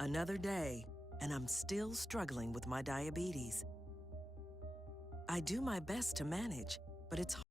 Another day, and I'm still struggling with my diabetes. I do my best to manage, but it's hard.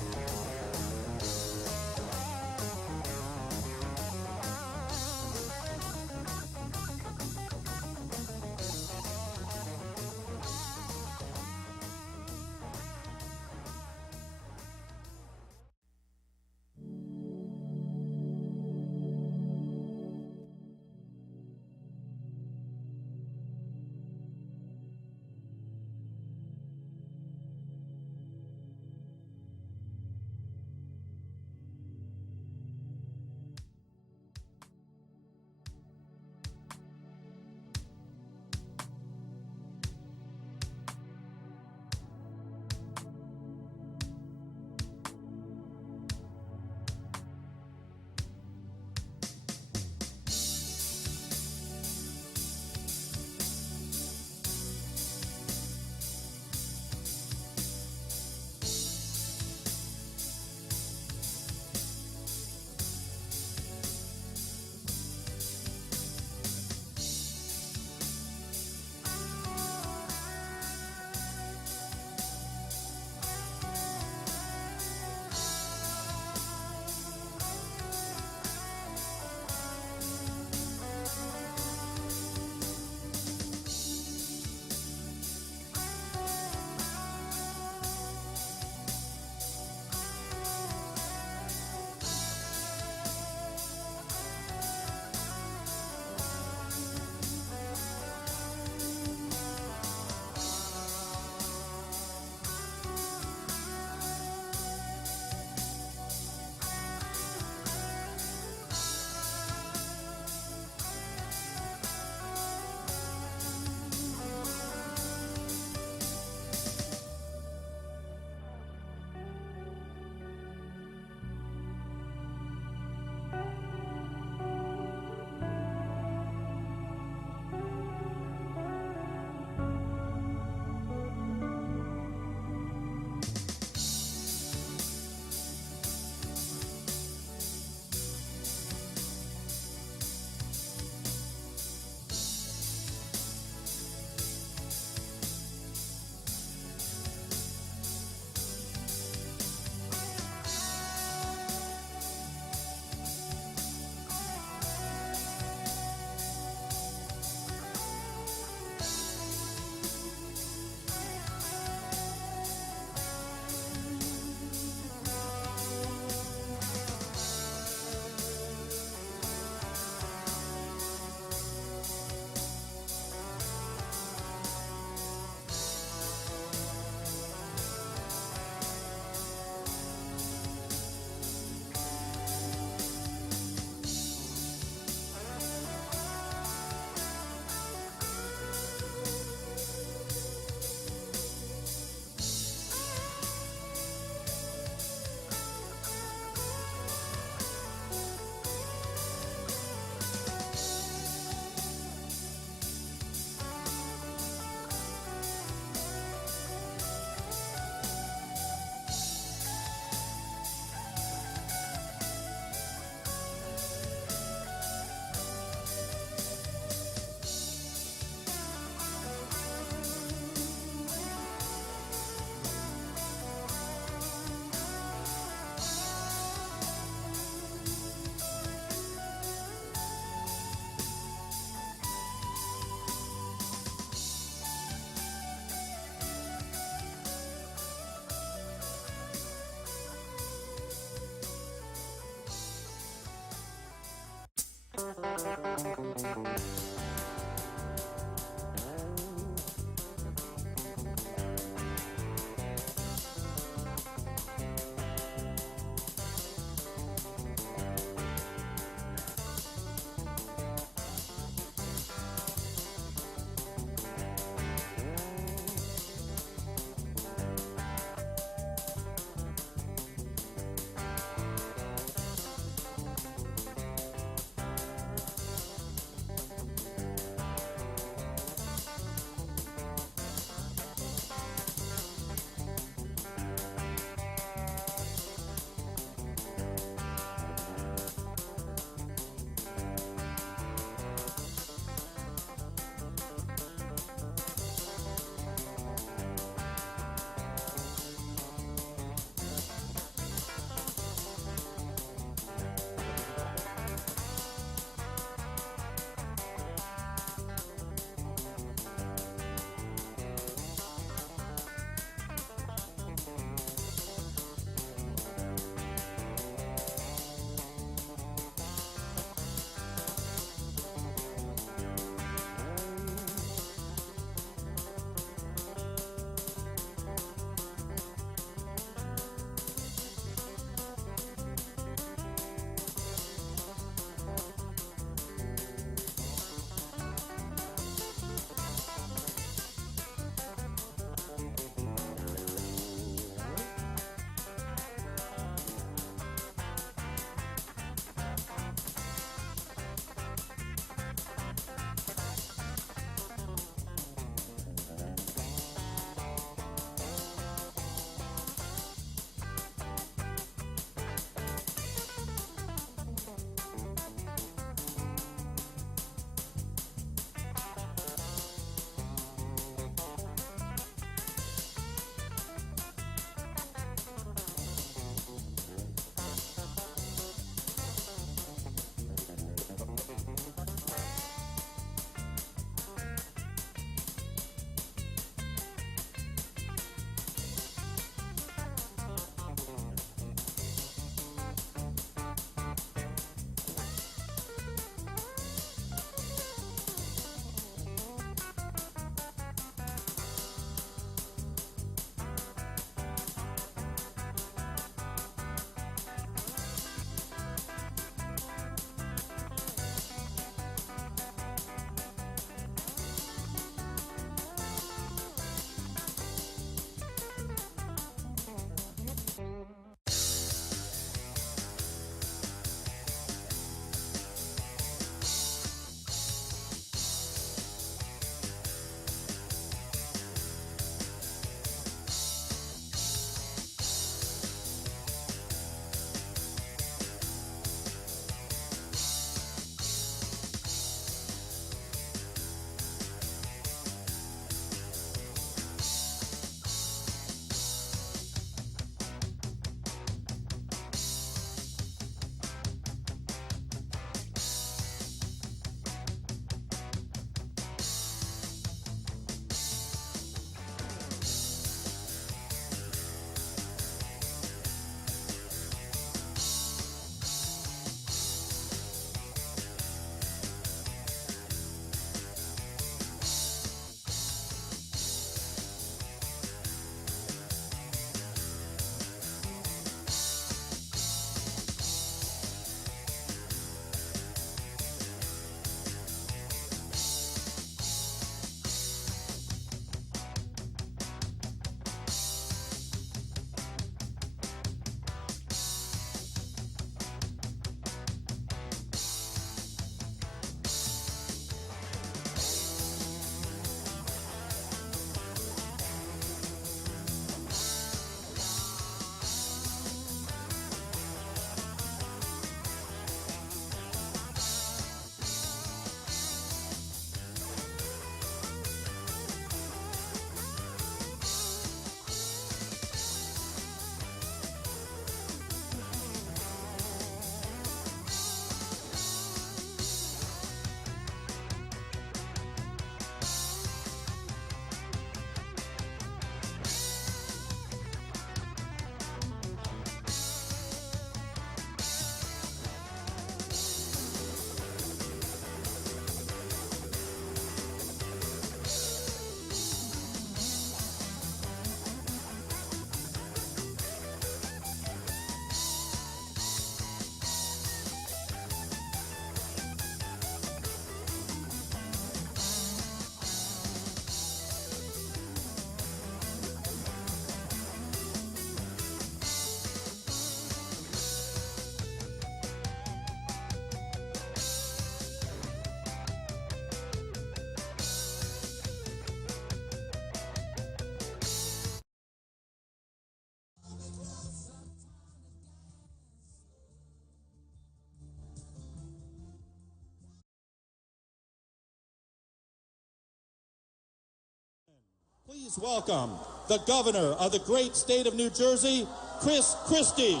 Please welcome the governor of the great state of New Jersey, Chris Christie.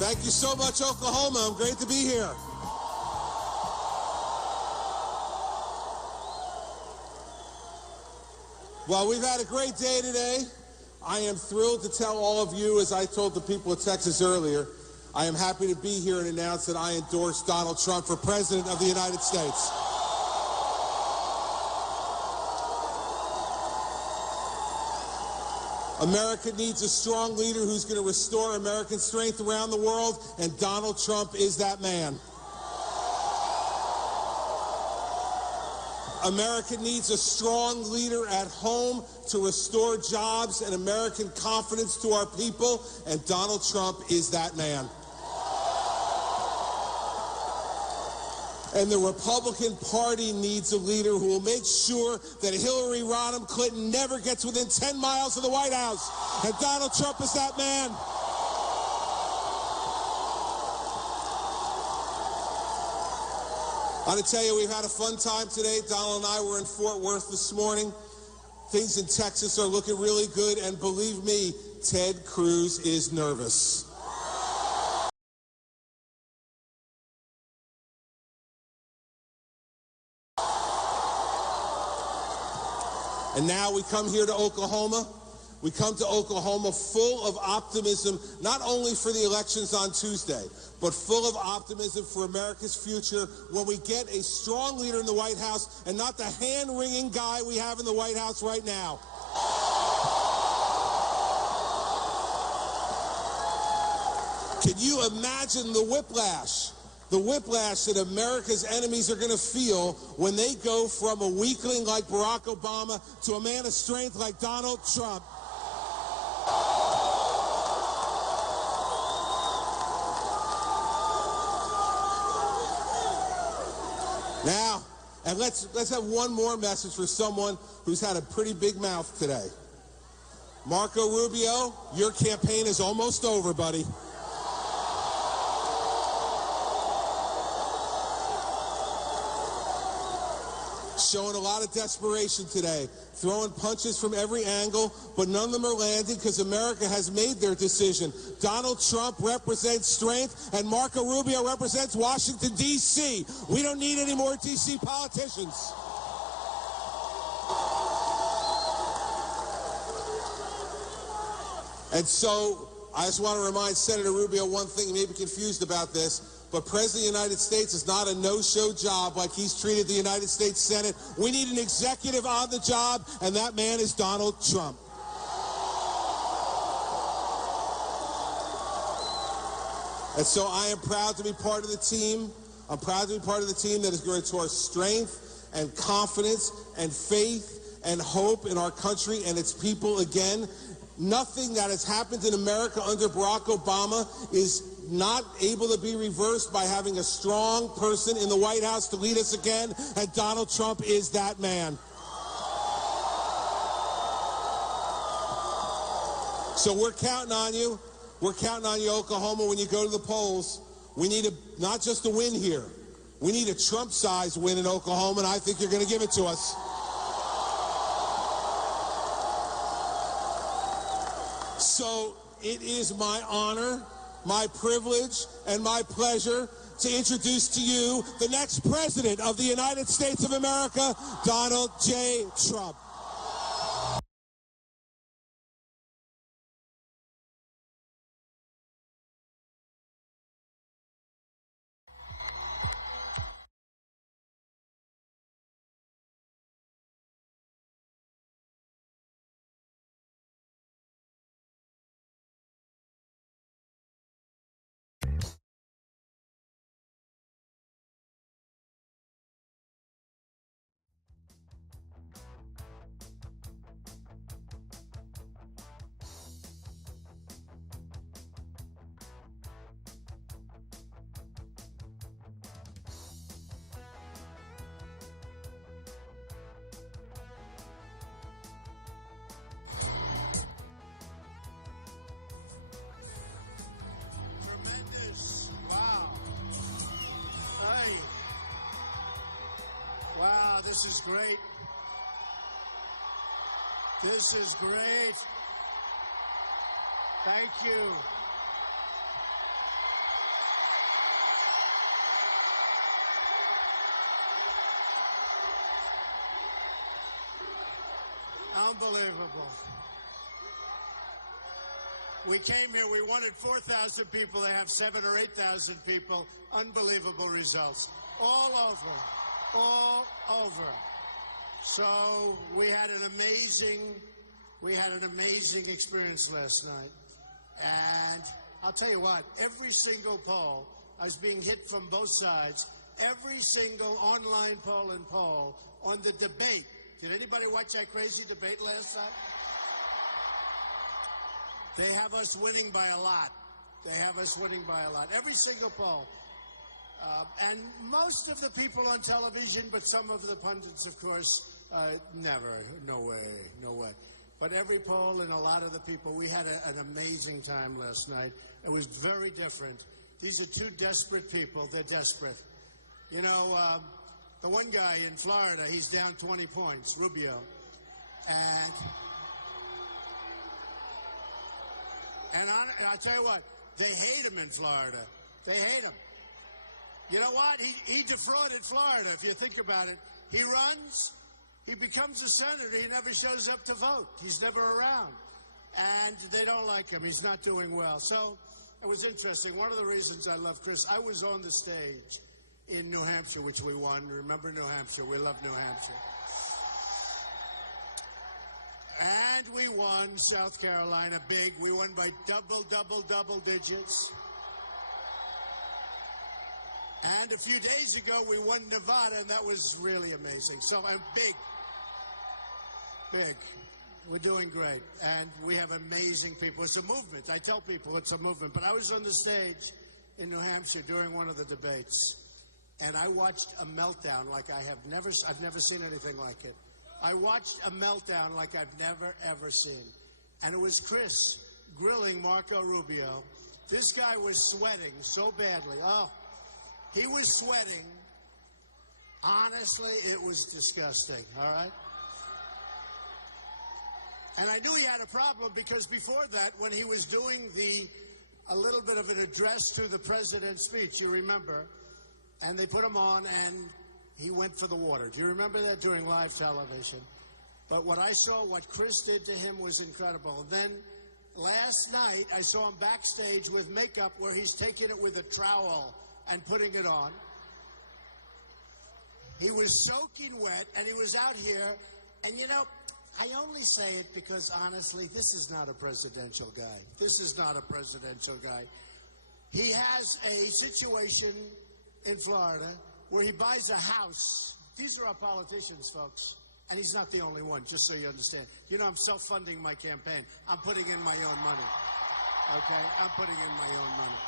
Thank you so much, Oklahoma. I'm great to be here. Well, we've had a great day today. I am thrilled to tell all of you, as I told the people of Texas earlier, I am happy to be here and announce that I endorse Donald Trump for President of the United States. America needs a strong leader who's going to restore American strength around the world, and Donald Trump is that man. America needs a strong leader at home to restore jobs and American confidence to our people, and Donald Trump is that man. And the Republican Party needs a leader who will make sure that Hillary Rodham Clinton never gets within 10 miles of the White House. And Donald Trump is that man. I want to tell you, we've had a fun time today. Donald and I were in Fort Worth this morning. Things in Texas are looking really good. And believe me, Ted Cruz is nervous. And now we come here to Oklahoma. We come to Oklahoma full of optimism, not only for the elections on Tuesday, but full of optimism for America's future. Where we get a strong leader in the White House, and not the Halloween guy we have in the White House right now. Can you imagine the whiplash? The whiplash that America's enemies are going to feel when they go from a weakling like Barack Obama. Now, and let's have one more message for someone who's had a pretty big mouth today. Marco Rubio, your campaign is almost over, buddy. Showing a lot of desperation today, throwing punches from every angle, but none of them are landing because America has made their decision. Donald Trump represents strength, and Marco Rubio represents Washington, D.C. We don't need any more D.C. politicians. And so I just want to remind Senator Rubio one thing. He may be confused about this. But President of the United States is not a no-show job like he's treated the United States Senate. We need an executive on the job, and that man is Donald Trump. And so I am proud to be part of the team. I'm proud to be part of the team that is going to restore strength and confidence and faith and hope in our country and its people again. Nothing that has happened in America under Barack Obama is not able to be reversed by having a strong person in the White House to lead us again, and Donald Trump is that man. So we're counting on you. We're counting on you, Oklahoma, when you go to the polls. We need not just a win here. We need a Trump-sized win in Oklahoma, and I think you're going to give it to us. So it is my honor, my privilege, and my pleasure to introduce to you the next president of the United States of America, Donald J. Trump. Wow. Hey. Wow, this is great. This is great. Thank you. Unbelievable. We came here, we wanted 4,000 people. They have 7,000 or 8,000 people. Unbelievable results. All over. All over. So we had an amazing experience last night. And I'll tell you what, every single poll, I was being hit from both sides. Every single online poll on the debate. Did anybody watch that crazy debate last night? They have us winning by a lot. They have us winning by a lot. Every single poll. And most of the people on television, but some of the pundits, of course, never. No way. No way. But every poll and a lot of the people, we had an amazing time last night. It was very different. These are two desperate people. They're desperate. You know, the one guy in Florida, he's down 20 points, Rubio. And I'll tell you what, they hate him in Florida. They hate him. You know what? He defrauded Florida, if you think about it. He runs, he becomes a senator, he never shows up to vote. He's never around. And they don't like him. He's not doing well. So it was interesting. One of the reasons I love Chris, I was on the stage in New Hampshire, which we won. Remember New Hampshire? We love New Hampshire. And we won South Carolina big. We won by double digits. And a few days ago, we won Nevada, and that was really amazing. So I'm big. We're doing great. And we have amazing people. It's a movement. I tell people it's a movement. But I was on the stage in New Hampshire during one of the debates. And I watched a meltdown like I've never seen anything like it. I watched a meltdown like I've never, ever seen. And it was Chris grilling Marco Rubio. This guy was sweating so badly. Oh, he was sweating. Honestly, it was disgusting, all right? And I knew he had a problem because before that, when he was doing a little bit of an address to the president's speech, you remember, and they put him on, and he went for the water. Do you remember that during live television? But what I saw, what Chris did to him was incredible. Then last night, I saw him backstage with makeup where he's taking it with a trowel and putting it on. He was soaking wet, and he was out here. And, you know, I only say it because, honestly, this is not a presidential guy. This is not a presidential guy. He has a situation in Florida where he buys a house. These are our politicians, folks. And he's not the only one, just so you understand. You know, I'm self-funding my campaign. I'm putting in my own money. Okay? I'm putting in my own money.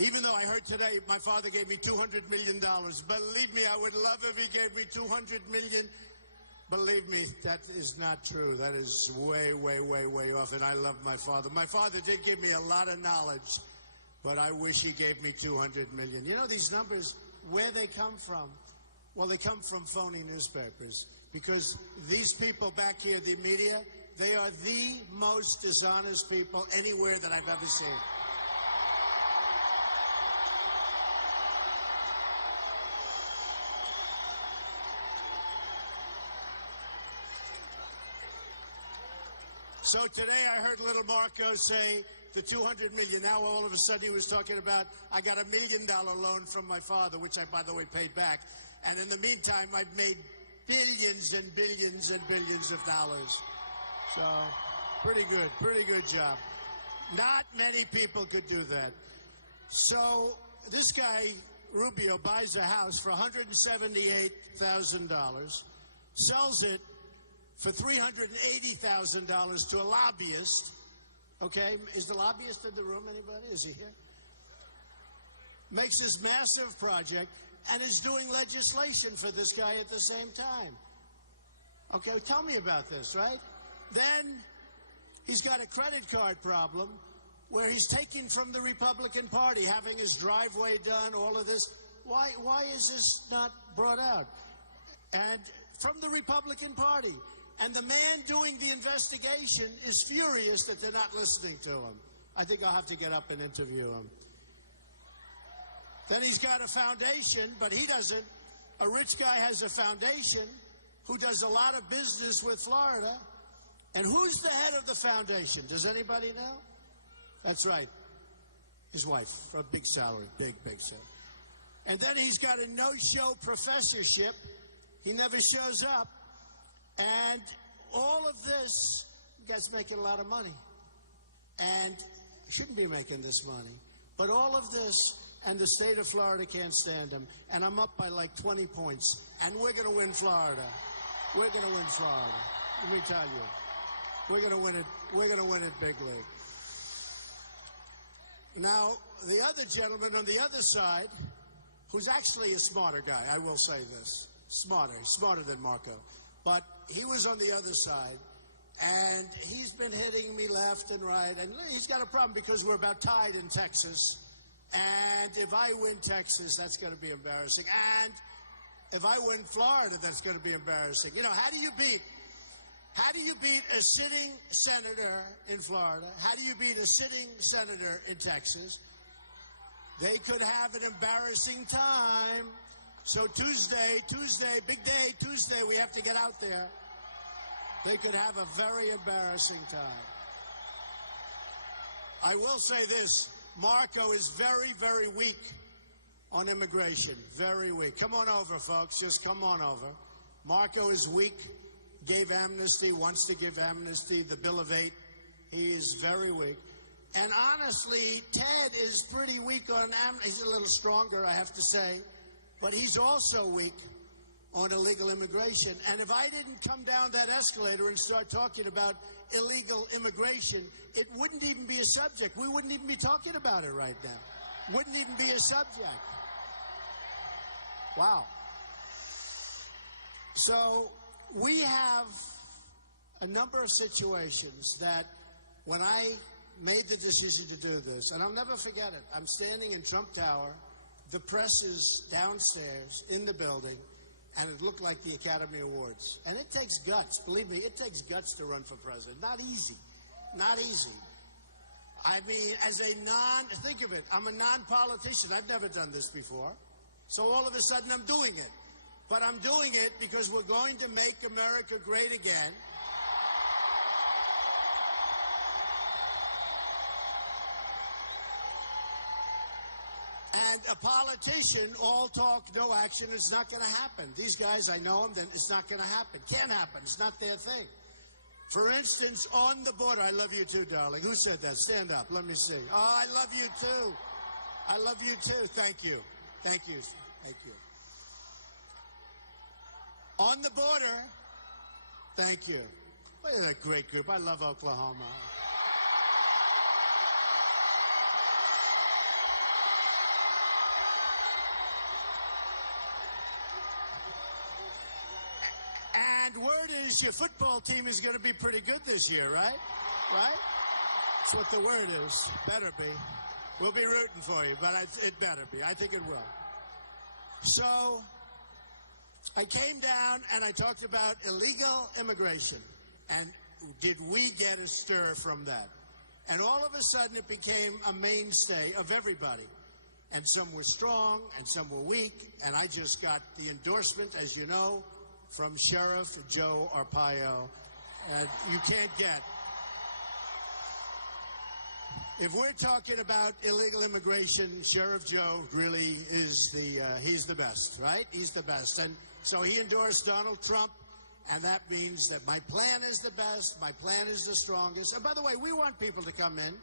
Even though I heard today my father gave me $200 million. Believe me, I would love if he gave me $200 million. Believe me, that is not true. That is way, way, way, way off. And I love my father. My father did give me a lot of knowledge, but I wish he gave me $200 million. You know, these numbers, where they come from? Well, they come from phony newspapers. Because these people back here, the media, they are the most dishonest people anywhere that I've ever seen. So today I heard little Marco say the $200 million. Now all of a sudden he was talking about, I got $1 million loan from my father, which I, by the way, paid back. And in the meantime, I've made billions and billions and billions of dollars. So pretty good job. Not many people could do that. So this guy, Rubio, buys a house for $178,000, sells it for $380,000 to a lobbyist. Okay, is the lobbyist in the room, anybody? Is he here? Makes this massive project and is doing legislation for this guy at the same time. Okay, tell me about this, right? Then He's got a credit card problem where he's taking from the Republican Party, having his driveway done, all of this. Why is this not brought out? And from the Republican Party. And the man doing the investigation is furious that they're not listening to him. I think I'll have to get up and interview him. Then he's got a foundation, but he doesn't. A rich guy has a foundation who does a lot of business with Florida. And who's the head of the foundation? Does anybody know? That's right. His wife, for a big salary, big salary. And then he's got a no-show professorship. He never shows up. And all of this, the guy's making a lot of money. And shouldn't be making this money. But all of this, and the state of Florida can't stand him. And I'm up by like 20 points. And we're going to win Florida. We're going to win Florida. Let me tell you. We're going to win it. We're going to win it big league. Now, the other gentleman on the other side, who's actually a smarter guy, I will say this. Smarter than Marco. But he was on the other side, and he's been hitting me left and right, and he's got a problem because we're about tied in Texas, and if I win Texas, that's going to be embarrassing, and if I win Florida, that's going to be embarrassing. You know, how do you beat a sitting senator in Florida? How do you beat a sitting senator in Texas? They could have an embarrassing time. So Tuesday, big day, Tuesday, we have to get out there. They could have a very embarrassing time. I will say this, Marco is very, very weak on immigration, very weak. Come on over, folks, just come on over. Marco is weak, gave amnesty, wants to give amnesty, the Bill of 8. He is very weak. And honestly, Ted is pretty weak on amnesty. He's a little stronger, I have to say. But he's also weak on illegal immigration. And if I didn't come down that escalator and start talking about illegal immigration, it wouldn't even be a subject. We wouldn't even be talking about it right now. Wouldn't even be a subject. Wow. So we have a number of situations that when I made the decision to do this, and I'll never forget it, I'm standing in Trump Tower. The press is downstairs in the building, and it looked like the Academy Awards. And it takes guts. Believe me, it takes guts to run for president. Not easy. Not easy. I mean, think of it, I'm a non-politician. I've never done this before. So all of a sudden I'm doing it. But I'm doing it because we're going to make America great again. And a politician, all talk, no action, it's not going to happen. These guys, I know them, then it's not going to happen. Can't happen. It's not their thing. For instance, on the border, I love you too, darling. Who said that? Stand up. Let me see. Oh, I love you too. I love you too. Thank you. Thank you. Thank you. On the border, thank you. What a great group. I love Oklahoma. And word is your football team is going to be pretty good this year, right? Right? That's what the word is. Better be. We'll be rooting for you, but it better be. I think it will. So I came down and I talked about illegal immigration. And did we get a stir from that? And all of a sudden it became a mainstay of everybody. And some were strong and some were weak. And I just got the endorsement, as you know, from Sheriff Joe Arpaio. And you can't get. If we're talking about illegal immigration, Sheriff Joe really is he's the best, right? He's the best. And so he endorsed Donald Trump, and that means that my plan is the best, my plan is the strongest. And by the way, we want people to come in.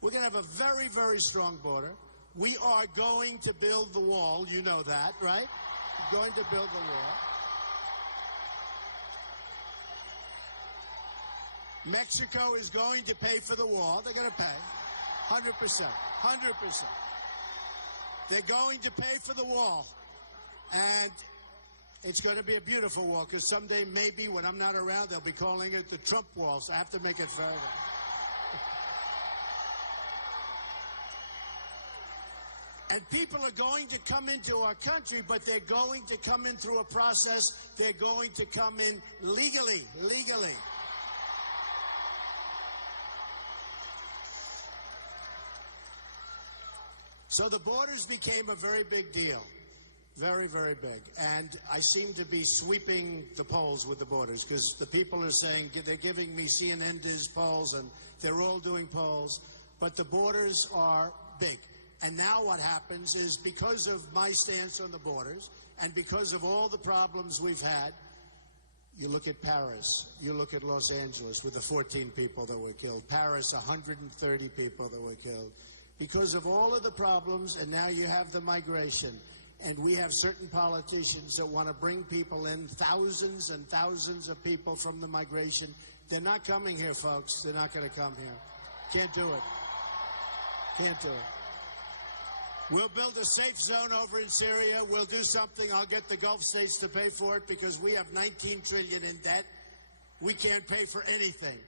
We're going to have a very, very strong border. We are going to build the wall. You know that, right? We're going to build the wall. Mexico is going to pay for the wall. They're going to pay. 100%. 100%. They're going to pay for the wall. And it's going to be a beautiful wall, because someday, maybe, when I'm not around, they'll be calling it the Trump wall, so I have to make it further. And people are going to come into our country, but they're going to come in through a process. They're going to come in legally. So the borders became a very big deal. Very, very big. And I seem to be sweeping the polls with the borders because the people are saying they're giving me CNN Diz polls and they're all doing polls. But the borders are big. And now what happens is because of my stance on the borders and because of all the problems we've had, you look at Paris, you look at Los Angeles with the 14 people that were killed, Paris, 130 people that were killed. Because of all of the problems, and now you have the migration, and we have certain politicians that want to bring people in, thousands and thousands of people from the migration. They're not coming here, folks. They're not going to come here. Can't do it. Can't do it. We'll build a safe zone over in Syria. We'll do something. I'll get the Gulf states to pay for it because we have 19 trillion in debt. We can't pay for anything.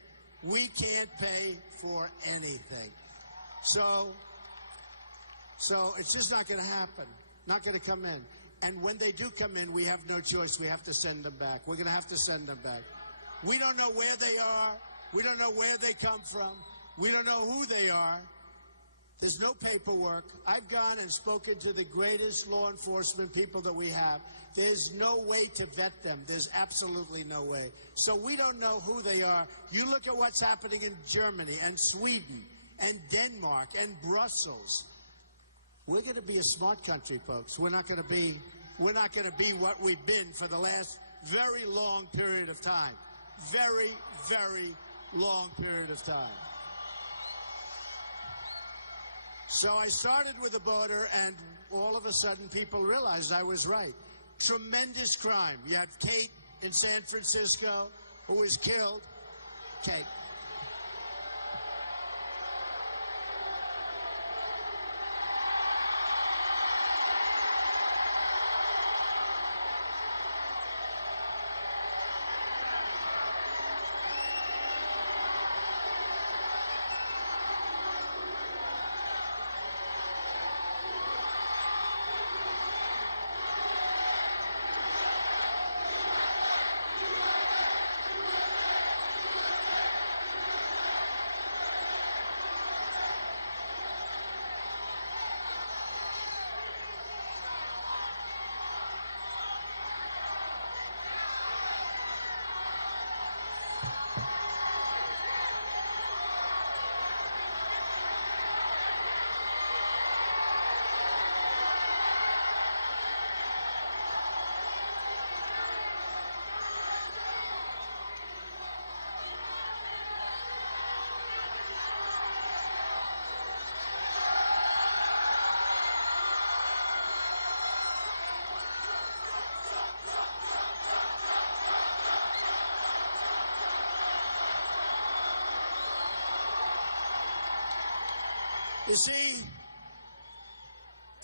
We can't pay for anything. So it's just not going to happen. Not going to come in. And when they do come in, we have no choice. We have to send them back. We're going to have to send them back. We don't know where they are. We don't know where they come from. We don't know who they are. There's no paperwork. I've gone and spoken to the greatest law enforcement people that we have. There's no way to vet them. There's absolutely no way. So we don't know who they are. You look at what's happening in Germany and Sweden and Denmark and Brussels. We're going to be a smart country, folks. We're not going to be what we've been for the last very long period of time. Very, very long period of time. So I started with the border, and all of a sudden people realized I was right. Tremendous crime. You have Kate in San Francisco, who was killed. Kate. You see,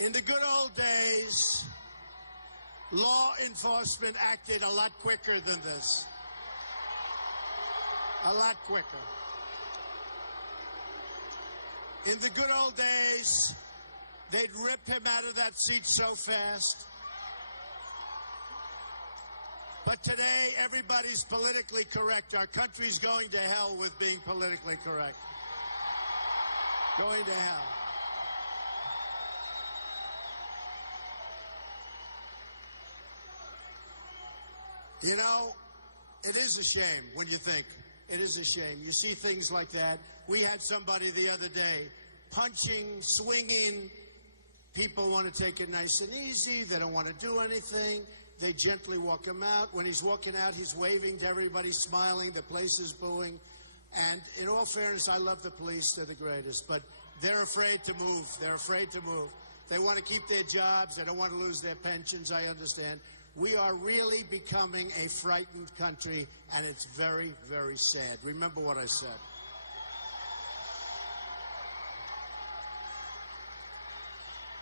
in the good old days, law enforcement acted a lot quicker than this. A lot quicker. In the good old days, they'd rip him out of that seat so fast. But today, everybody's politically correct. Our country's going to hell with being politically correct. Going to hell. You know, it is a shame when you think. It is a shame. You see things like that. We had somebody the other day punching, swinging. People want to take it nice and easy. They don't want to do anything. They gently walk him out. When he's walking out, he's waving to everybody, smiling. The place is booing. And in all fairness, I love the police. They're the greatest. But they're afraid to move. They're afraid to move. They want to keep their jobs. They don't want to lose their pensions. I understand. We are really becoming a frightened country, and it's very, very sad. Remember what I said.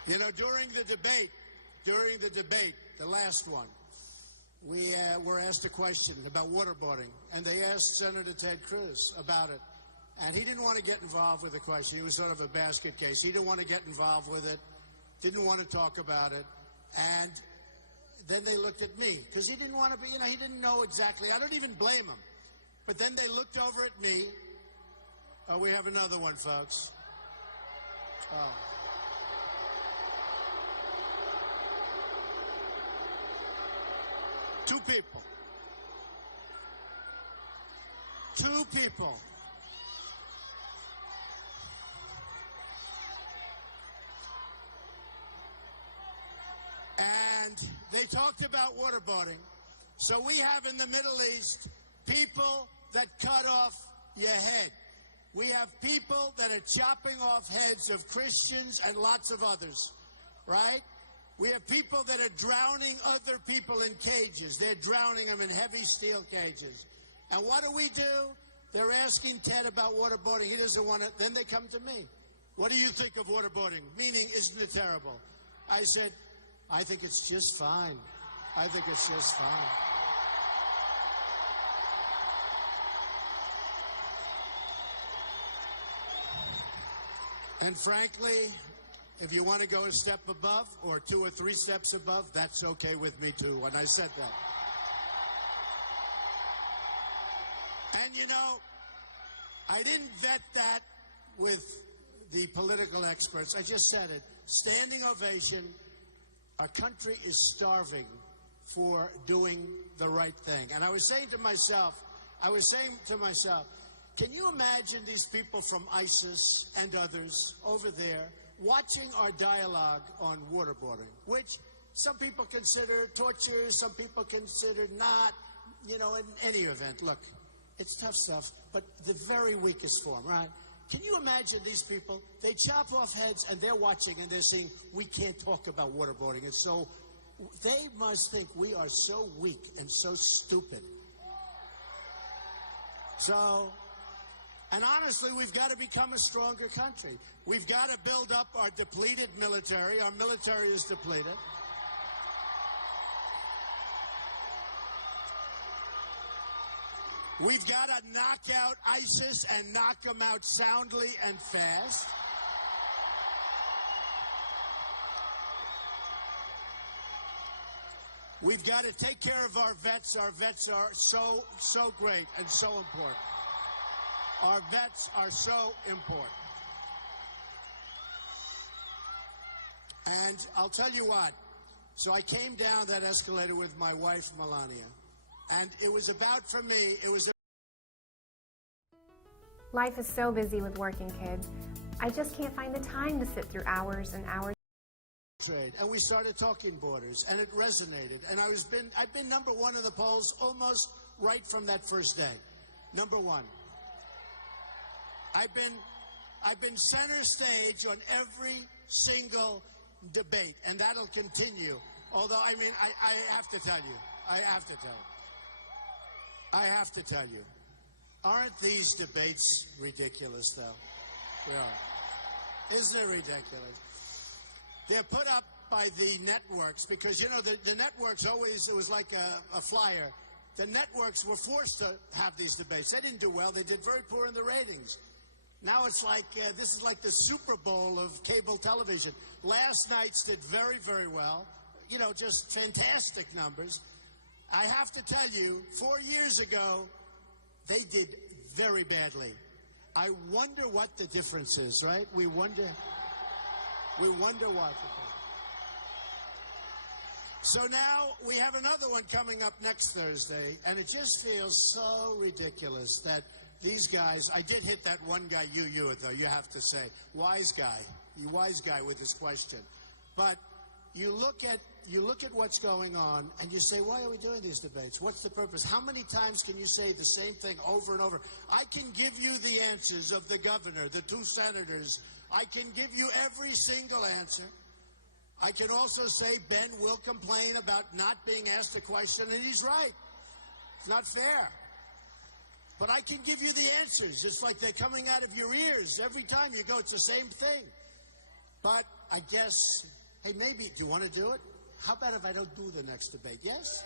You know, during the debate, the last one, we were asked a question about waterboarding, and they asked Senator Ted Cruz about it. And he didn't want to get involved with the question. He was sort of a basket case. He didn't want to get involved with it. didn't want to talk about it. And then they looked at me, because he didn't want to be, you know, he didn't know exactly. I don't even blame him. But then they looked over at me. Oh, we have another one, folks. Oh. Two people. Two people. And they talked about waterboarding. So we have in the Middle East people that cut off your head. We have people that are chopping off heads of Christians and lots of others, right? We have people that are drowning other people in cages. They're drowning them in heavy steel cages. And what do? They're asking Ted about waterboarding. He doesn't want it. Then they come to me. What do you think of waterboarding? Meaning, isn't it terrible? I said, I think it's just fine. I think it's just fine. And frankly, if you want to go a step above or 2 or 3 steps above, that's okay with me too, when I said that. And you know, I didn't vet that with the political experts. I just said it. Standing ovation. Our country is starving for doing the right thing. And I was saying to myself, can you imagine these people from ISIS and others over there watching our dialogue on waterboarding, which some people consider torture, some people consider not, you know, in any event. Look, it's tough stuff, but the very weakest form, right? Can you imagine these people? They chop off heads and they're watching and they're saying, we can't talk about waterboarding. And so they must think we are so weak and so stupid. So, and honestly, we've got to become a stronger country. We've got to build up our depleted military. Our military is depleted. We've got to knock out ISIS and knock them out soundly and fast. We've got to take care of our vets. Our vets are so great and so important. Our vets are so important. And I'll tell you what. So I came down that escalator with my wife, Melania. And it was about, for me, it was... Life is so busy with working kids. I just can't find the time to sit through hours and hours. Trade. And we started talking borders, and it resonated. And I've been #1 in the polls almost right from that first day. #1. I've been center stage on every single debate, and that'll continue. Although, I mean, I have to tell you, aren't these debates ridiculous, though? Really. Isn't it ridiculous? They're put up by the networks because, you know, the networks always, it was like a flyer. The networks were forced to have these debates. They didn't do well. They did very poor in the ratings. Now it's like, this is like the Super Bowl of cable television. Last night's did very, very well. You know, just fantastic numbers. I have to tell you, 4 years ago, they did very badly. I wonder what the difference is, right? We wonder what. So now we have another one coming up next Thursday, and it just feels so ridiculous that these guys, I did hit that one guy, though, you have to say. Wise guy with his question. But you look at what's going on, and you say, why are we doing these debates? What's the purpose? How many times can you say the same thing over and over? I can give you the answers of the governor, the 2 senators. I can give you every single answer. I can also say Ben will complain about not being asked a question, and he's right. It's not fair. But I can give you the answers. It's like they're coming out of your ears. Every time you go, it's the same thing. But I guess, hey, maybe, do you want to do it? How about if I don't do the next debate? Yes?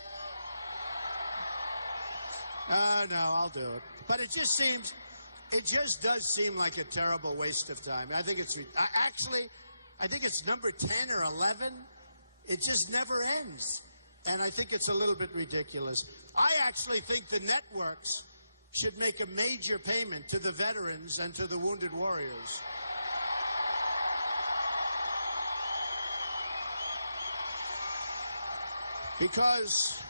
No, I'll do it. But it just does seem like a terrible waste of time. I think it's, actually, I think it's number 10 or 11. It just never ends. And I think it's a little bit ridiculous. I actually think the networks should make a major payment to the veterans and to the wounded warriors. Because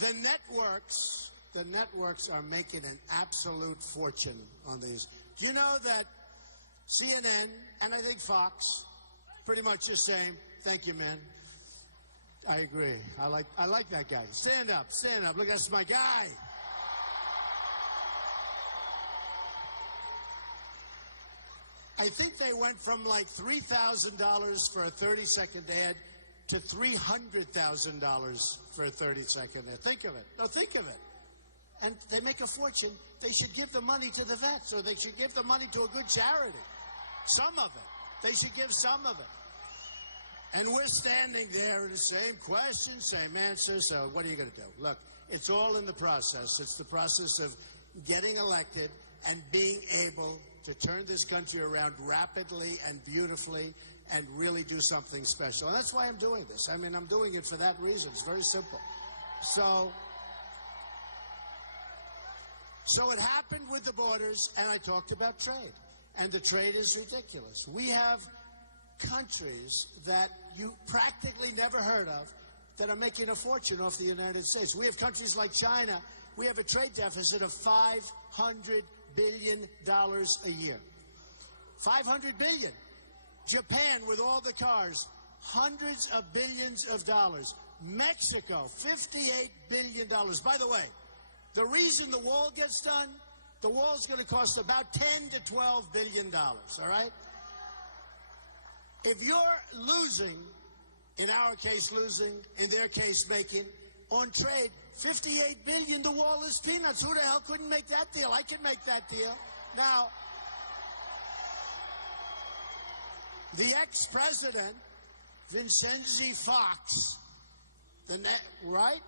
the networks are making an absolute fortune on these. Do you know that CNN and I think Fox, pretty much the same. Thank you, man. I agree. I like that guy. Stand up, stand up. Look, that's my guy. I think they went from like $3,000 for a 30-second ad to $300,000 for a 30-second ad. Think of it. No, think of it. And they make a fortune. They should give the money to the vets, or they should give the money to a good charity. Some of it. They should give some of it. And we're standing there in the same question, same answer. So what are you going to do? Look, it's all in the process. It's the process of getting elected and being able to turn this country around rapidly and beautifully and really do something special. And that's why I'm doing this. I mean, I'm doing it for that reason. It's very simple. So it happened with the borders, and I talked about trade. And the trade is ridiculous. We have countries that you practically never heard of that are making a fortune off the United States. We have countries like China. We have a trade deficit of $500 billion a year. $500 billion. Japan, with all the cars, hundreds of billions of dollars. Mexico, $58 billion. By the way, the reason the wall gets done, the wall's going to cost about $10 to $12 billion, all right? If you're losing, in our case losing, in their case making, on trade, $58 billion, the wall is peanuts. Who the hell couldn't make that deal? I can make that deal. Now, the ex-president, Vincenzi Fox, right?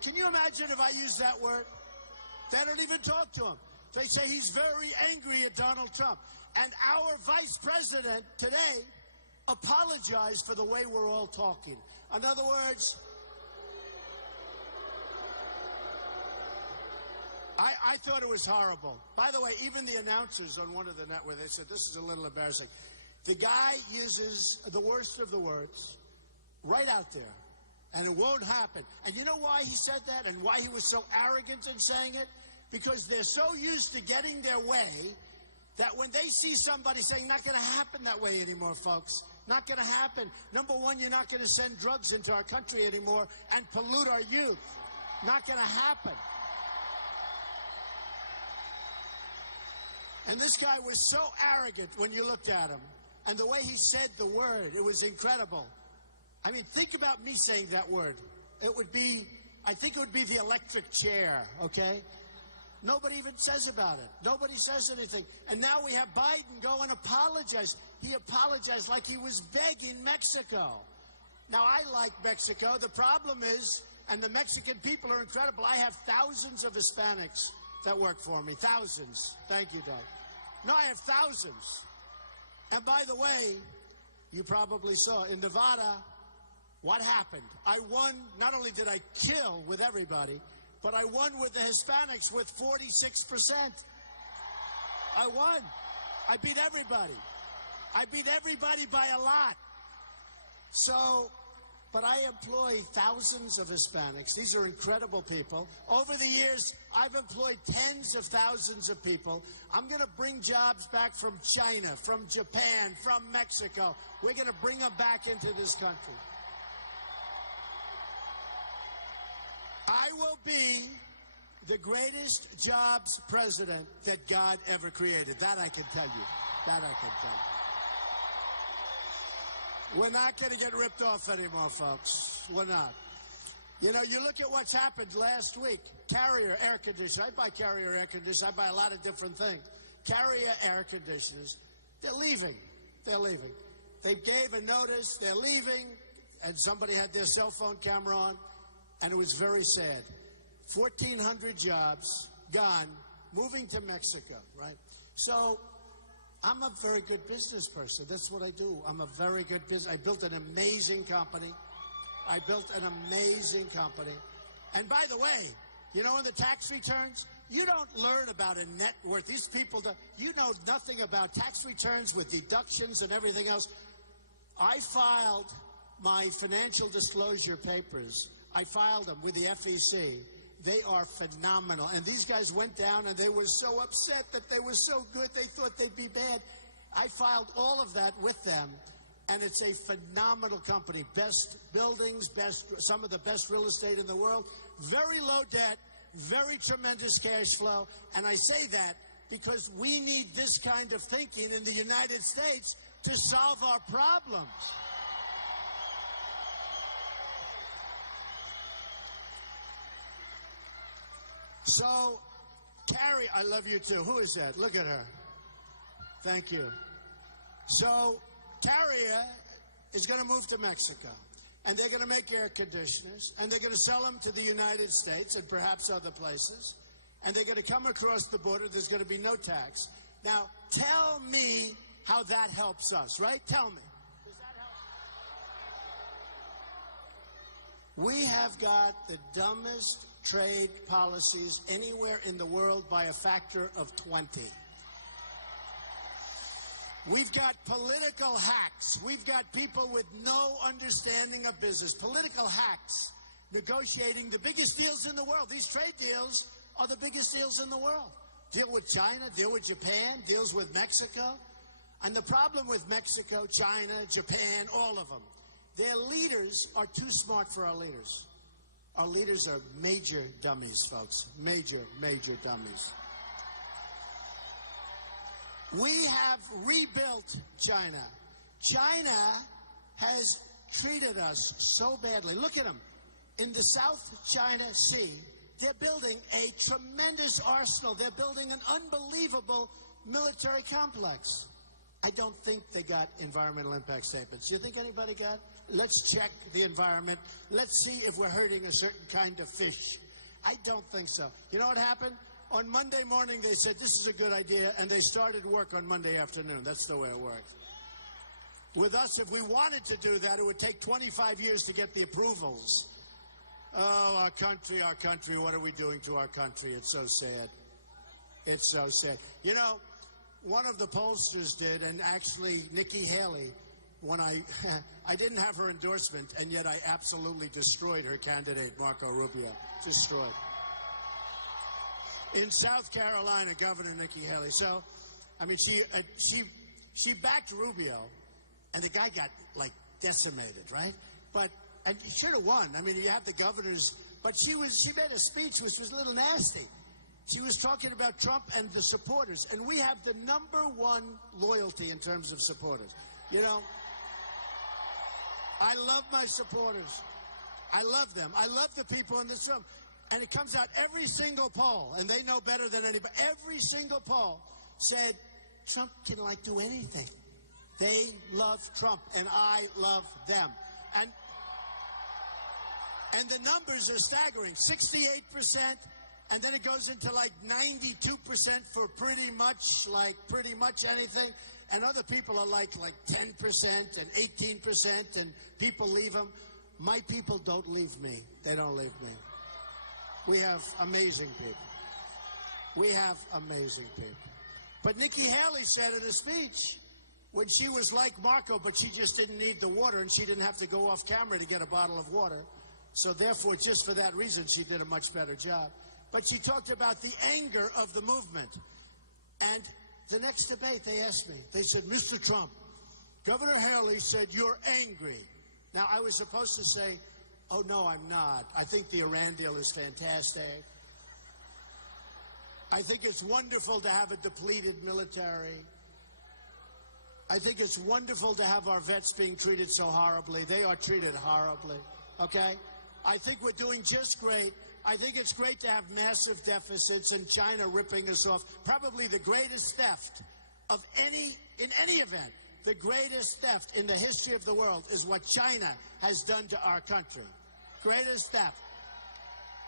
Can you imagine if I used that word? They don't even talk to him. They say he's very angry at Donald Trump. And our vice president today apologized for the way we're all talking. In other words, I thought it was horrible. By the way, even the announcers on one of the networks, they said, this is a little embarrassing. The guy uses the worst of the words right out there, and it won't happen. And you know why he said that and why he was so arrogant in saying it? Because they're so used to getting their way that when they see somebody saying, not going to happen that way anymore, folks, not going to happen. Number one, you're not going to send drugs into our country anymore and pollute our youth. Not going to happen. And this guy was so arrogant when you looked at him. And the way he said the word, it was incredible. I mean, think about me saying that word. It would be, I think it would be the electric chair, okay? Nobody even says about it. Nobody says anything. And now we have Biden go and apologize. He apologized like he was begging Mexico. Now, I like Mexico. The problem is, and the Mexican people are incredible, I have thousands of Hispanics that work for me. Thousands. Thank you, Doug. No, I have thousands. And by the way, you probably saw in Nevada, what happened? I won. Not only did I kill with everybody, but I won with the Hispanics with 46%. I won. I beat everybody. I beat everybody by a lot. So, but I employ thousands of Hispanics. These are incredible people. Over the years, I've employed tens of thousands of people. I'm going to bring jobs back from China, from Japan, from Mexico. We're going to bring them back into this country. I will be the greatest jobs president that God ever created. That I can tell you. That I can tell you. We're not going to get ripped off anymore, folks. We're not. You know, you look at what's happened last week. Carrier air conditioners. I buy Carrier air conditioners. I buy a lot of different things. Carrier air conditioners. They're leaving. They're leaving. They gave a notice. They're leaving. And somebody had their cell phone camera on. And it was very sad. 1,400 jobs gone, moving to Mexico, right? So I'm a very good business person. That's what I do. I'm a very good business. I built an amazing company. And by the way, you know, in the tax returns, you don't learn about a net worth. These people, you know nothing about tax returns with deductions and everything else. I filed my financial disclosure papers. I filed them with the FEC. They are phenomenal. And these guys went down and they were so upset that they were so good, they thought they'd be bad. I filed all of that with them. And it's a phenomenal company. Best buildings, some of the best real estate in the world. Very low debt, very tremendous cash flow. And I say that because we need this kind of thinking in the United States to solve our problems. So, Carrie, I love you too. Who is that? Look at her. Thank you. So, Carrier is going to move to Mexico, and they're going to make air conditioners, and they're going to sell them to the United States and perhaps other places, and they're going to come across the border. There's going to be no tax. Now, tell me how that helps us, right? Tell me. Does that help? We have got the dumbest trade policies anywhere in the world by a factor of 20. We've got political hacks. We've got people with no understanding of business. Political hacks negotiating the biggest deals in the world. These trade deals are the biggest deals in the world. Deal with China, deal with Japan, deals with Mexico. And the problem with Mexico, China, Japan, all of them, their leaders are too smart for our leaders. Our leaders are major dummies, folks. Major, major dummies. We have rebuilt China. China has treated us so badly. Look at them. In the South China Sea, they're building a tremendous arsenal. They're building an unbelievable military complex. I don't think they got environmental impact statements. Do you think anybody got? Let's check the environment. Let's see if we're hurting a certain kind of fish. I don't think so. You know what happened? On Monday morning, they said, this is a good idea, and they started work on Monday afternoon. That's the way it worked. With us, if we wanted to do that, it would take 25 years to get the approvals. Oh, our country, what are we doing to our country? It's so sad. It's so sad. You know, one of the pollsters did, and actually Nikki Haley, when I didn't have her endorsement, and yet I absolutely destroyed her candidate, Marco Rubio. Destroyed. In South Carolina, Governor Nikki Haley. So, I mean, she backed Rubio, and the guy got, like, decimated, right? And she should have won. I mean, you have the governors. But she made a speech which was a little nasty. She was talking about Trump and the supporters. And we have the #1 loyalty in terms of supporters. You know, I love my supporters. I love them. I love the people in this room. And it comes out every single poll, and they know better than anybody. Every single poll said Trump can, like, do anything. They love Trump, and I love them. And the numbers are staggering. 68%, and then it goes into, like, 92% for pretty much anything. And other people are like 10% and 18%, and people leave them. My people don't leave me. They don't leave me. We have amazing people. We have amazing people. But Nikki Haley said in a speech, when she was like Marco, but she just didn't need the water, and she didn't have to go off camera to get a bottle of water. So therefore, just for that reason, she did a much better job. But she talked about the anger of the movement. And the next debate, they asked me, they said, Mr. Trump, Governor Haley said you're angry. Now, I was supposed to say, oh, no, I'm not. I think the Iran deal is fantastic. I think it's wonderful to have a depleted military. I think it's wonderful to have our vets being treated so horribly. They are treated horribly, okay? I think we're doing just great. I think it's great to have massive deficits and China ripping us off. Probably the greatest theft of in any event, the greatest theft in the history of the world is what China has done to our country. Greatest theft.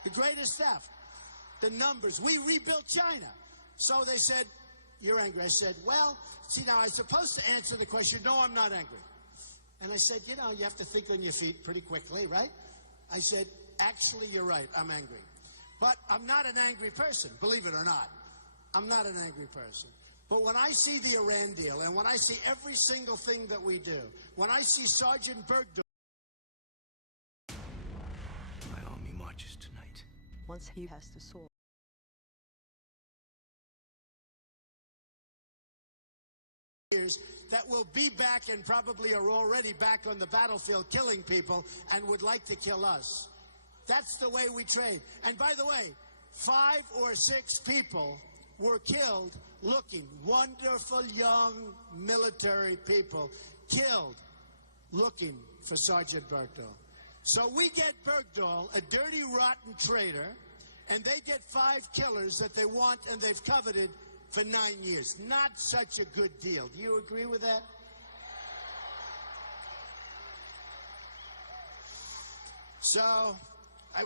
The greatest theft. The numbers. We rebuilt China. So they said, you're angry. I said, well, see, now I was supposed to answer the question, no, I'm not angry. And I said, you know, you have to think on your feet pretty quickly, right? I said, actually, you're right, I'm angry. But I'm not an angry person, believe it or not. I'm not an angry person. But when I see the Iran deal, and when I see every single thing that we do, when I see Sergeant Bergdahl. My army marches tonight. Once he has the sword. That will be back and probably are already back on the battlefield killing people and would like to kill us. That's the way we trade. And by the way, 5 or 6 people were killed looking, wonderful young military people killed looking for Sergeant Bergdahl. So we get Bergdahl, a dirty, rotten traitor, and they get 5 killers that they want and they've coveted for 9 years. Not such a good deal. Do you agree with that? So,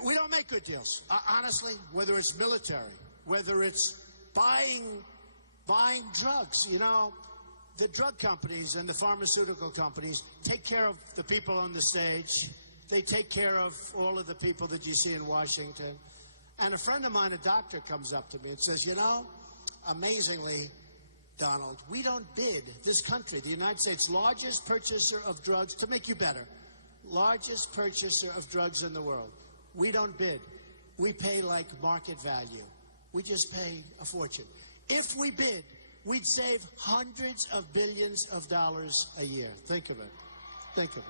we don't make good deals. Honestly, whether it's military, whether it's buying drugs. You know, the drug companies and the pharmaceutical companies take care of the people on the stage. They take care of all of the people that you see in Washington. And a friend of mine, a doctor, comes up to me and says, you know, amazingly, Donald, we don't bid. This country, the United States, largest purchaser of drugs, to make you better, largest purchaser of drugs in the world. We don't bid. We pay like market value. We just pay a fortune. If we bid, we'd save hundreds of billions of dollars a year. Think of it. Think of it.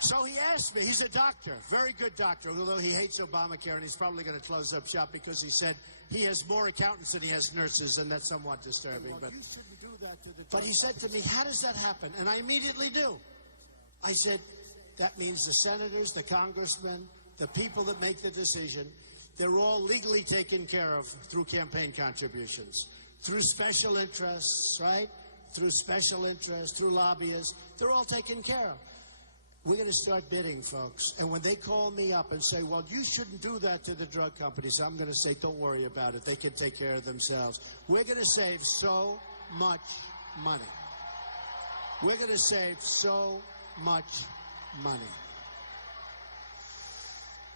So he asked me, he's a doctor, very good doctor, although he hates Obamacare, and he's probably going to close up shop because he said he has more accountants than he has nurses, and that's somewhat disturbing. Well, you shouldn't do that to the but he said to me, how does that happen? And I immediately do. I said, that means the senators, the congressmen, the people that make the decision, they're all legally taken care of through campaign contributions, through special interests, right? Through special interests, through lobbyists. They're all taken care of. We're going to start bidding, folks. And when they call me up and say, well, you shouldn't do that to the drug companies, I'm going to say, don't worry about it. They can take care of themselves. We're going to save so much money. We're going to save so much money.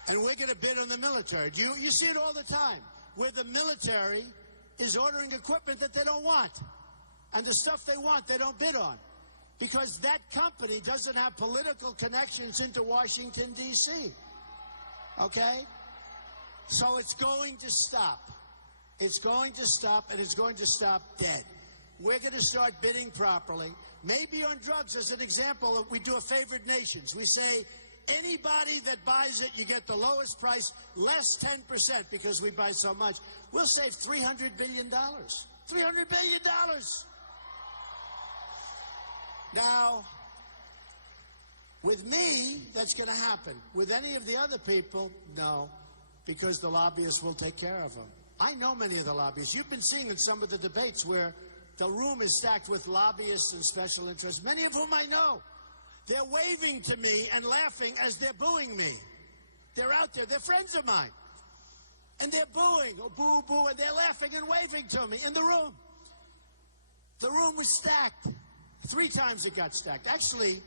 And we're going to bid on the military. You see it all the time, where the military is ordering equipment that they don't want. And the stuff they want, they don't bid on. Because that company doesn't have political connections into Washington, D.C. Okay? So it's going to stop. It's going to stop, and it's going to stop dead. We're going to start bidding properly. Maybe on drugs, as an example, we do a favored nations. We say, anybody that buys it, you get the lowest price, less 10%, because we buy so much. We'll save $300 billion. $300 billion! Now, with me, that's going to happen. With any of the other people, no, because the lobbyists will take care of them. I know many of the lobbyists. You've been seeing in some of the debates where the room is stacked with lobbyists and special interests, many of whom I know. They're waving to me and laughing as they're booing me. They're out there. They're friends of mine. And they're booing, oh, boo, boo, and they're laughing and waving to me in the room. The room was stacked. 3 times it got stacked. Actually,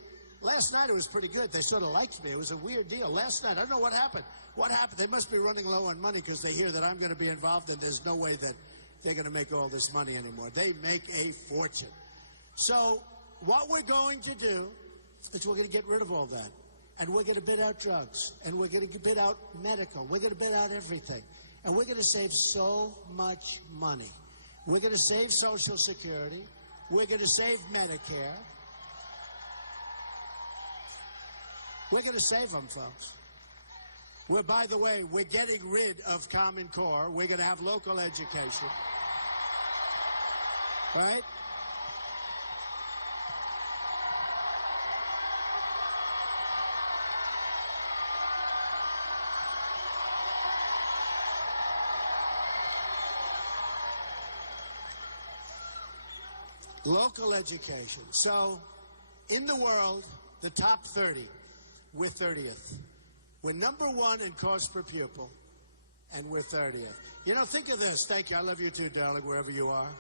last night it was pretty good. They sort of liked me. It was a weird deal. Last night, I don't know what happened. What happened? They must be running low on money because they hear that I'm going to be involved, and there's no way that they're going to make all this money anymore. They make a fortune. So what we're going to do is we're going to get rid of all that. And we're going to bid out drugs. And we're going to bid out medical. We're going to bid out everything. And we're going to save so much money. We're going to save Social Security. We're going to save Medicare. We're going to save them, folks. By the way, we're getting rid of Common Core. We're going to have local education. Right? Local education. So, in the world, the top 30, we're 30th. We're number 1 in cost per pupil. and we're 30th. You know, think of this. Thank you. I love you too, darling, wherever you are.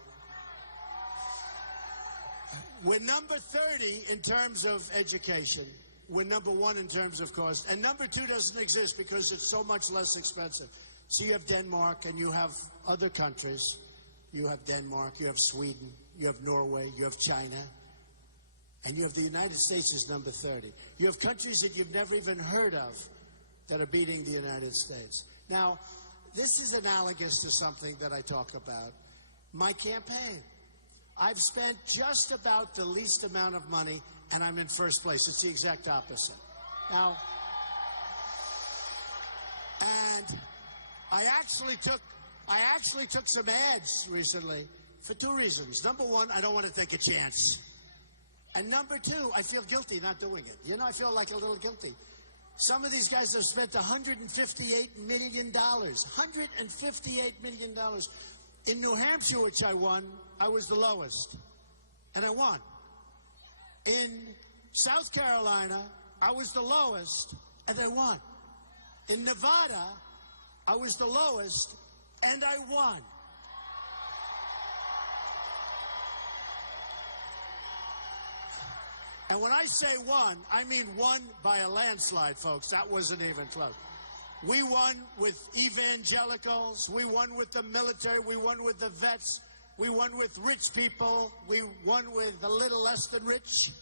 We're number 30 in terms of education. We're number 1 in terms of cost. And number 2 doesn't exist because it's so much less expensive. So you have Denmark and you have other countries. You have Denmark, you have Sweden, you have Norway, you have China. And you have the United States is number 30. You have countries that you've never even heard of that are beating the United States. Now, this is analogous to something that I talk about. My campaign. I've spent just about the least amount of money, and I'm in first place. It's the exact opposite. Now, and I actually took some ads recently for 2 reasons. Number 1, I don't want to take a chance. And number 2, I feel guilty not doing it. You know, I feel like a little guilty. Some of these guys have spent $158 million. $158 million. In New Hampshire, which I won, I was the lowest. And I won. In South Carolina, I was the lowest, and I won. In Nevada, I was the lowest, and I won. And when I say won, I mean won by a landslide, folks. That wasn't even close. We won with evangelicals. We won with the military. We won with the vets. We won with rich people. We won with a little less than rich.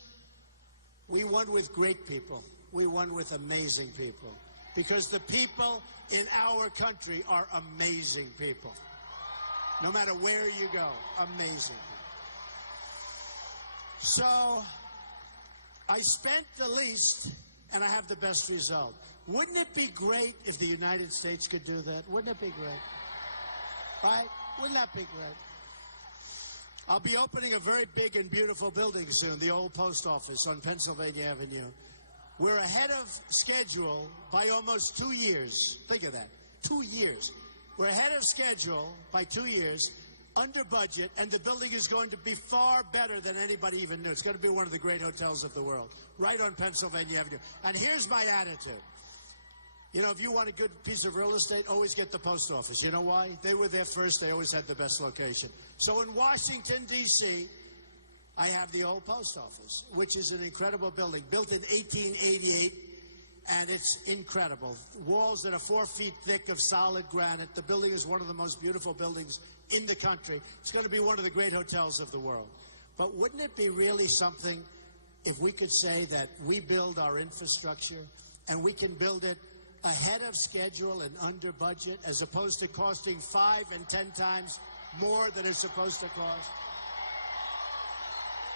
We won with great people. We won with amazing people. Because the people in our country are amazing people. No matter where you go, amazing people. So I spent the least, and I have the best result. Wouldn't it be great if the United States could do that? Wouldn't it be great? Right? Wouldn't that be great? I'll be opening a very big and beautiful building soon, the old post office on Pennsylvania Avenue. We're ahead of schedule by almost 2 years. Think of that. 2 years. We're ahead of schedule by 2 years, under budget, and the building is going to be far better than anybody even knew. It's going to be one of the great hotels of the world, right on Pennsylvania Avenue. And here's my attitude. You know, if you want a good piece of real estate, always get the post office. You know why? They were there first. They always had the best location. So in Washington, D.C., I have the old post office, which is an incredible building, built in 1888, and it's incredible. Walls that are 4 feet thick of solid granite. The building is one of the most beautiful buildings in the country. It's going to be one of the great hotels of the world. But wouldn't it be really something if we could say that we build our infrastructure and we can build it ahead of schedule and under budget, as opposed to costing 5 and 10 times more than it's supposed to cost?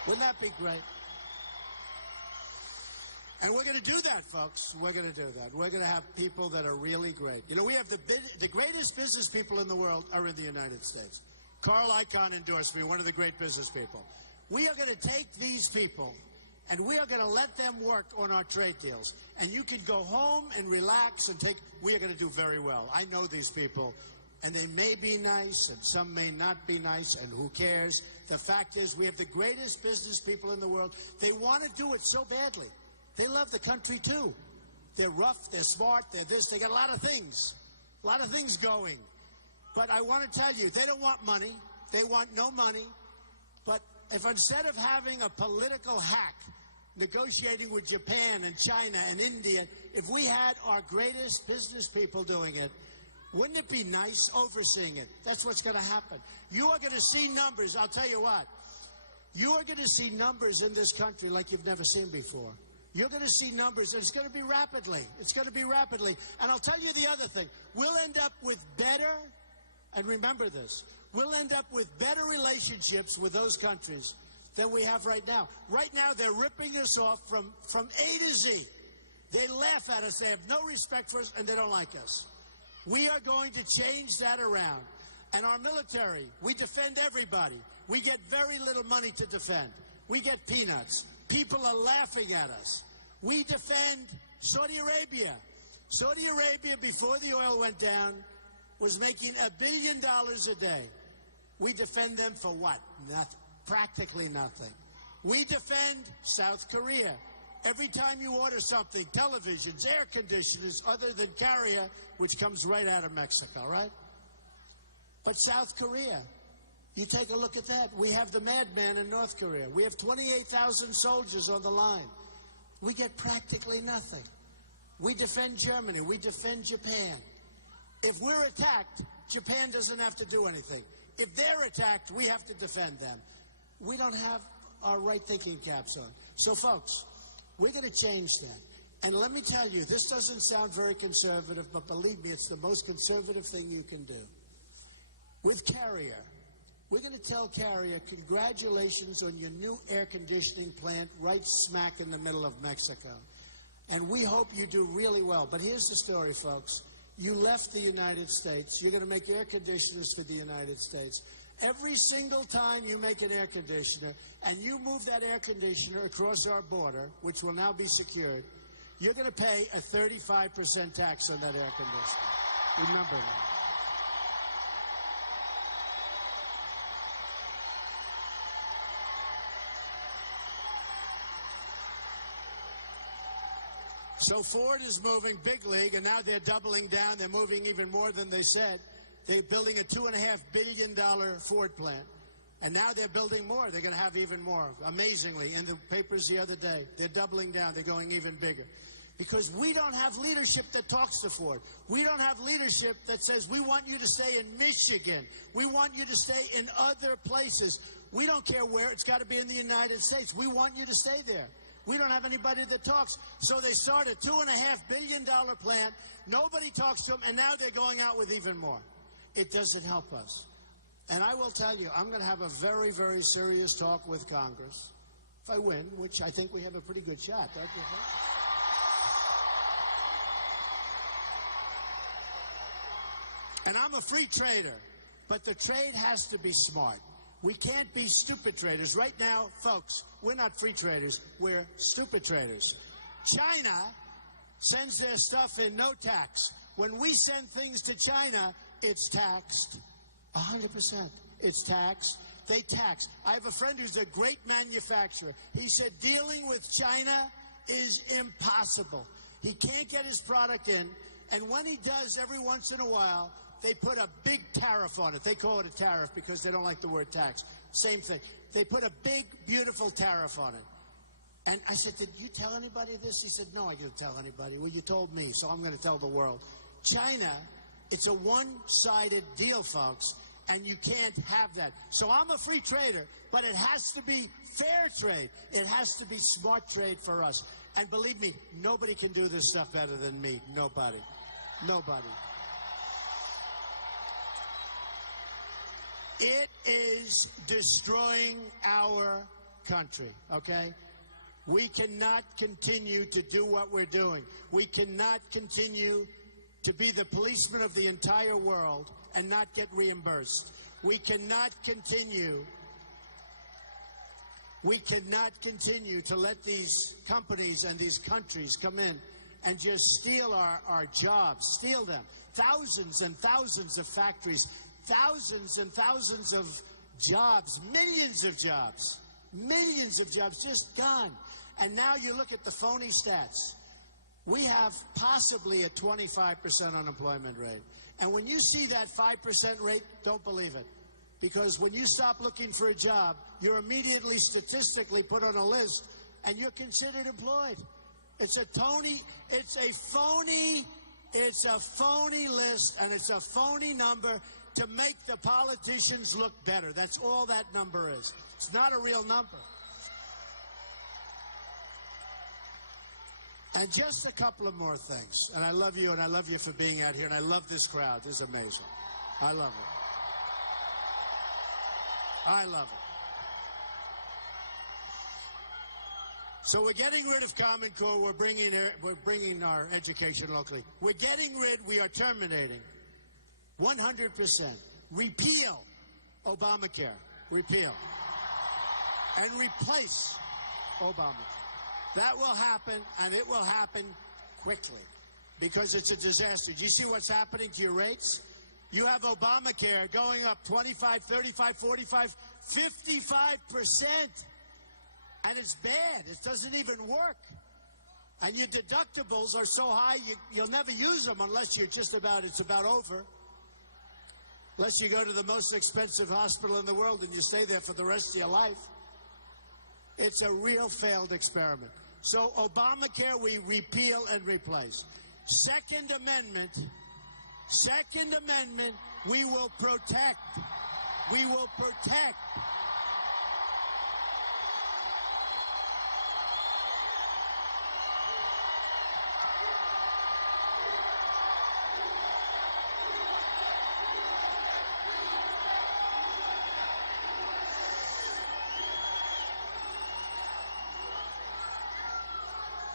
Wouldn't that be great? And we're going to do that, folks. We're going to do that. We're going to have people that are really great. You know, we have the greatest business people in the world are in the United States. Carl Icahn endorsed me, one of the great business people. We are going to take these people and we are going to let them work on our trade deals. And you can go home and relax and we are going to do very well. I know these people. And they may be nice, and some may not be nice, and who cares? The fact is, we have the greatest business people in the world. They want to do it so badly. They love the country, too. They're rough, they're smart, they're this, they got a lot of things going. But I want to tell you, they don't want money. They want no money. But if instead of having a political hack negotiating with Japan and China and India, if we had our greatest business people doing it, wouldn't it be nice overseeing it? That's what's going to happen. You are going to see numbers. I'll tell you what. You are going to see numbers in this country like you've never seen before. You're going to see numbers, and it's going to be rapidly. It's going to be rapidly. And I'll tell you the other thing. We'll end up with better, and remember this, we'll end up with better relationships with those countries than we have right now. Right now, they're ripping us off from A to Z. They laugh at us. They have no respect for us, and they don't like us. We are going to change that around. And our military, we defend everybody. We get very little money to defend. We get peanuts. People are laughing at us. We defend Saudi Arabia. Saudi Arabia, before the oil went down, was making $1 billion a day. We defend them for what? Nothing. Practically nothing. We defend South Korea. Every time you order something, televisions, air conditioners, other than Carrier, which comes right out of Mexico, right? But South Korea, you take a look at that. We have the madman in North Korea. We have 28,000 soldiers on the line. We get practically nothing. We defend Germany. We defend Japan. If we're attacked, Japan doesn't have to do anything. If they're attacked, we have to defend them. We don't have our right thinking caps on. So, folks, we're going to change that. And let me tell you, this doesn't sound very conservative, but believe me, it's the most conservative thing you can do. With Carrier, we're going to tell Carrier, congratulations on your new air conditioning plant right smack in the middle of Mexico. And we hope you do really well. But here's the story, folks. You left the United States. You're going to make air conditioners for the United States. Every single time you make an air conditioner and you move that air conditioner across our border, which will now be secured, you're going to pay a 35% tax on that air conditioner. Remember that. So Ford is moving big league, and now they're doubling down. They're moving even more than they said. They're building a $2.5 billion Ford plant, and now they're building more. They're going to have even more, amazingly. In the papers the other day, they're doubling down. They're going even bigger. Because we don't have leadership that talks to Ford. We don't have leadership that says, we want you to stay in Michigan. We want you to stay in other places. We don't care where. It's got to be in the United States. We want you to stay there. We don't have anybody that talks. So they start a $2.5 billion plant. Nobody talks to them, and now they're going out with even more. It doesn't help us. And I will tell you, I'm going to have a very, very serious talk with Congress. If I win, which I think we have a pretty good shot, don't you think? And I'm a free trader, but the trade has to be smart. We can't be stupid traders. Right now, folks, we're not free traders. We're stupid traders. China sends their stuff in no tax. When we send things to China, it's taxed 100%. It's taxed. They tax. I have a friend who's a great manufacturer. He said dealing with China is impossible. He can't get his product in, and when he does, every once in a while, they put a big tariff on it. They call it a tariff because they don't like the word tax. Same thing. They put a big, beautiful tariff on it. And I said, did you tell anybody this? He said, no, I didn't tell anybody. Well, you told me, so I'm going to tell the world. China, it's a one-sided deal, folks, and you can't have that. So I'm a free trader, but it has to be fair trade. It has to be smart trade for us. And believe me, nobody can do this stuff better than me. Nobody. Nobody. It is destroying our country, okay? We cannot continue to do what we're doing. We cannot continue to be the policeman of the entire world and not get reimbursed. We cannot continue to let these companies and these countries come in and just steal our jobs, steal them. Thousands and thousands of factories, thousands and thousands of jobs, millions of jobs just gone. And now you look at the phony stats. We have possibly a 25% unemployment rate. And when you see that 5% rate, don't believe it. Because when you stop looking for a job, you're immediately statistically put on a list and you're considered employed. It's a phony list, and it's a phony number to make the politicians look better. That's all that number is. It's not a real number. And just a couple of more things. And I love you, and I love you for being out here, and I love this crowd. This is amazing. I love it. I love it. So we're getting rid of Common Core. We're bringing our education locally. We are terminating 100%. Repeal Obamacare. Repeal. And replace Obamacare. That will happen, and it will happen quickly because it's a disaster. Do you see what's happening to your rates? You have Obamacare going up 25, 35, 45, 55%. And it's bad. It doesn't even work. And your deductibles are so high, you'll never use them unless it's about over. Unless you go to the most expensive hospital in the world and you stay there for the rest of your life. It's a real failed experiment. So Obamacare, we repeal and replace. Second Amendment, we will protect. We will protect.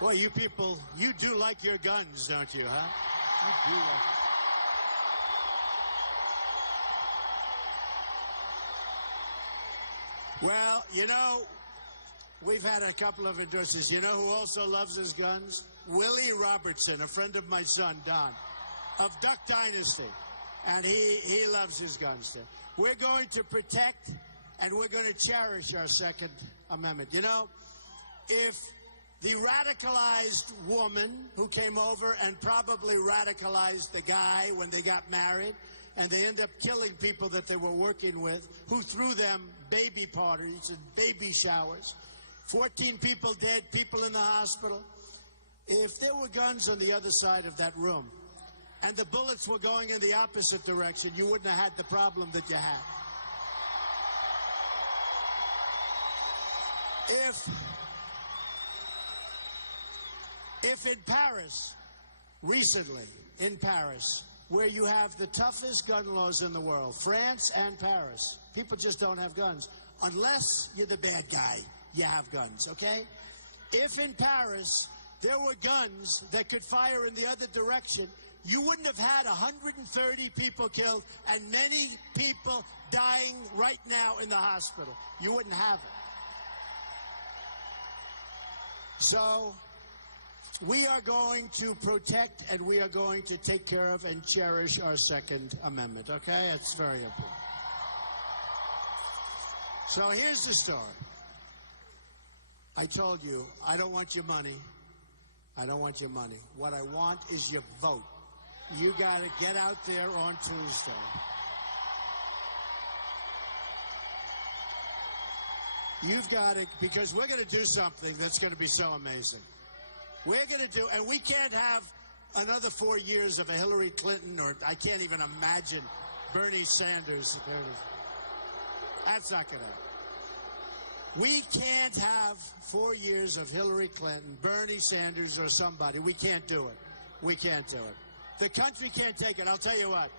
Boy, you people, you do like your guns, don't you, huh? You do like... Well, you know, we've had a couple of endorsements. You know who also loves his guns? Willie Robertson, a friend of my son, Don, of Duck Dynasty. And he loves his guns, too. We're going to protect and we're going to cherish our Second Amendment. You know, if the radicalized woman who came over and probably radicalized the guy when they got married, and they end up killing people that they were working with, who threw them baby parties and baby showers. 14 people dead, people in the hospital. If there were guns on the other side of that room, and the bullets were going in the opposite direction, you wouldn't have had the problem that you had. If in Paris, recently, in Paris, where you have the toughest gun laws in the world, France and Paris, people just don't have guns. Unless you're the bad guy, you have guns, okay? If in Paris there were guns that could fire in the other direction, you wouldn't have had 130 people killed and many people dying right now in the hospital. You wouldn't have it. So we are going to protect and we are going to take care of and cherish our Second Amendment, okay? It's very important. So here's the story. I told you, I don't want your money. I don't want your money. What I want is your vote. You got to get out there on Tuesday. You've got to, because we're going to do something that's going to be so amazing. We're going to do, and we can't have another 4 years of a Hillary Clinton, or I can't even imagine Bernie Sanders. There it is. That's not going to happen. We can't have 4 years of Hillary Clinton, Bernie Sanders, or somebody. We can't do it. We can't do it. The country can't take it. I'll tell you what.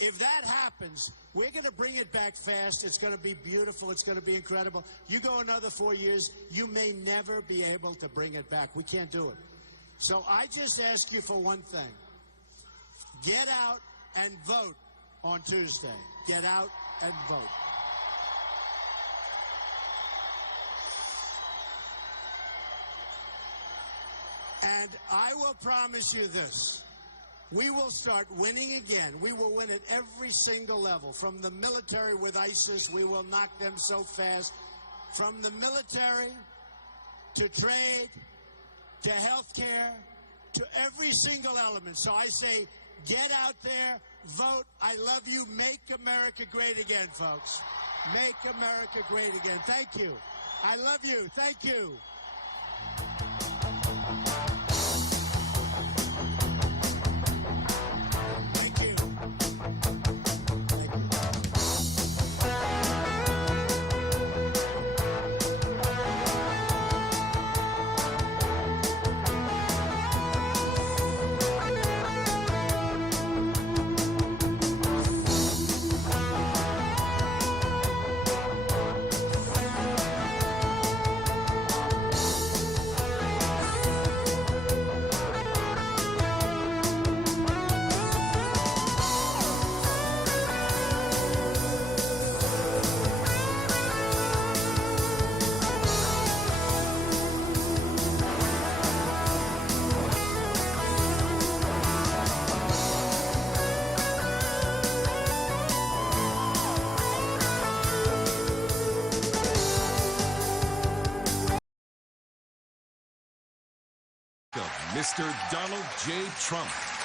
If that happens, we're going to bring it back fast. It's going to be beautiful. It's going to be incredible. You go another 4 years, you may never be able to bring it back. We can't do it. So I just ask you for one thing. Get out and vote on Tuesday. Get out and vote. And I will promise you this. We will start winning again. We will win at every single level. From the military with ISIS, we will knock them so fast. From the military to trade to health care to every single element. So I say, get out there, vote. I love you. Make America great again, folks. Make America great again. Thank you. I love you. Thank you. Thank you. Thank you. Mr. Donald J. Trump.